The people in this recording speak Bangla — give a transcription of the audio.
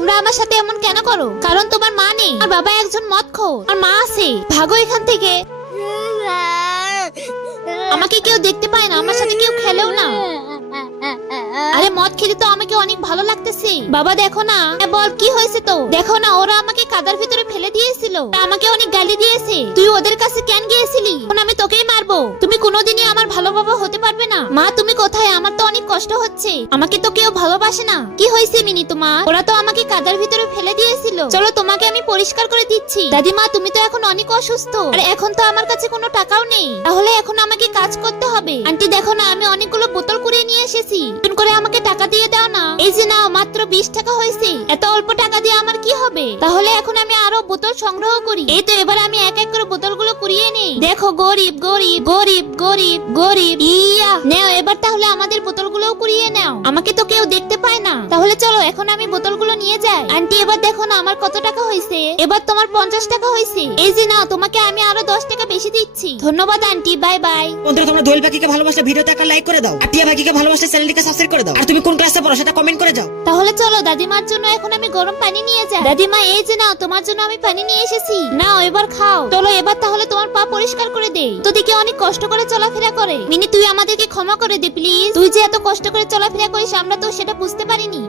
তোমরা আমার সাথে এমন কেন করো? কারণ তোমার মা নেই, আর বাবা একজন মদখোর, আর মা আছে। ভাগো এখান থেকে। আমাকে কেউ দেখতে পায় না, আমার সাথে কেউ খেলেও না। আরে মদ খেতে তো আমাকে অনেক ভালো লাগতেছে। বাবা দেখো না। বল কি হয়েছে? তো দেখো না, ওরা আমাকে কাদার ভিতরে ফেলে দিয়েছিল, আমাকে অনেক গালি দিয়েছে। তুই ওদের কাছে কেন গিয়েছিলি? এখন আমি তোকেই মারবো। তুমি কোনোদিনই আমার ভালো বাবা হতে পারবে না। মা তুমি কোথায়? আমার তো অনেক কষ্ট হচ্ছে, আমাকে তো কেউ ভালোবাসে না। কি হয়েছে মিনি তোমার? ওরা তো আমাকে কাদার ভিতরে ফেলে দিয়েছিল। চলো তোমাকে আমি পরিষ্কার করে দিচ্ছি। দাদিমা তুমি তো এখন অনেক অসুস্থ, আর এখন তো আমার কাছে কোনো টাকাও নেই, তাহলে এখন আমাকে কাজ করতে হবে। আন্টি দেখো না, আমি অনেকগুলো বোতল কুড়িয়ে নিয়ে এসেছি, নতুন করে আমাকে টাকা দিয়ে দাও না। এই যে নাও, মাত্র 20 টাকা হয়েছে। এত অল্প টাকা দিয়ে আমার কি হবে? তাহলে এখন আমি আরো বোতল সংগ্রহ করি। এই তো এবার আমি এক এক করে বোতলগুলো কুড়িয়ে নিই। দেখো গরিব গরিব গরিব গরিব গরিব, ইয়া নেও এবার তাহলে আমাদের বোতলগুলোও কুড়িয়ে নাও। আমাকে তো কেউ দেখতে পায় না, তাহলে চলো এখন আমি বোতলগুলো নিয়ে যাই। আন্টি এবার দেখো না আমার কত টাকা হয়েছে। এবার তোমার 50 টাকা হয়েছে। এই যে নাও, তোমাকে আমি আরো 10 টাকা বেশি দিচ্ছি। ধন্যবাদ আন্টি, বাই বাই। বন্ধুরা তোমরা দোয়েল পাখিকে ভালোবাসলে ভিডিওতে একটা লাইক করে দাও, আর টিয়া পাখিকে ভালোবাসলে চ্যানেলটিকে সাবস্ক্রাইব করে দাও। আর তুমি কোন ক্লাসে পড়ো সেটা কমেন্ট করে যাও। তাহলে চলো দাদিমার জন্য এখন আমি গরম পানি নিয়ে যাই। দাদিমা এই যে নাও, তোমার জন্য আমি পানি নিয়ে এসেছি, নাও এবার খাও। চলো এবার তাহলে তোমার পা পরিষ্কার করে দেই। তো দিকে অনেক কষ্ট করে চলাফেরা করে। মিনি তুই আমাদেরকে ক্ষমা করে দে প্লিজ। তুই যে এত কষ্ট করে চলাফেরা করিস আমরা তো সেটা বুঝতে পারিনি।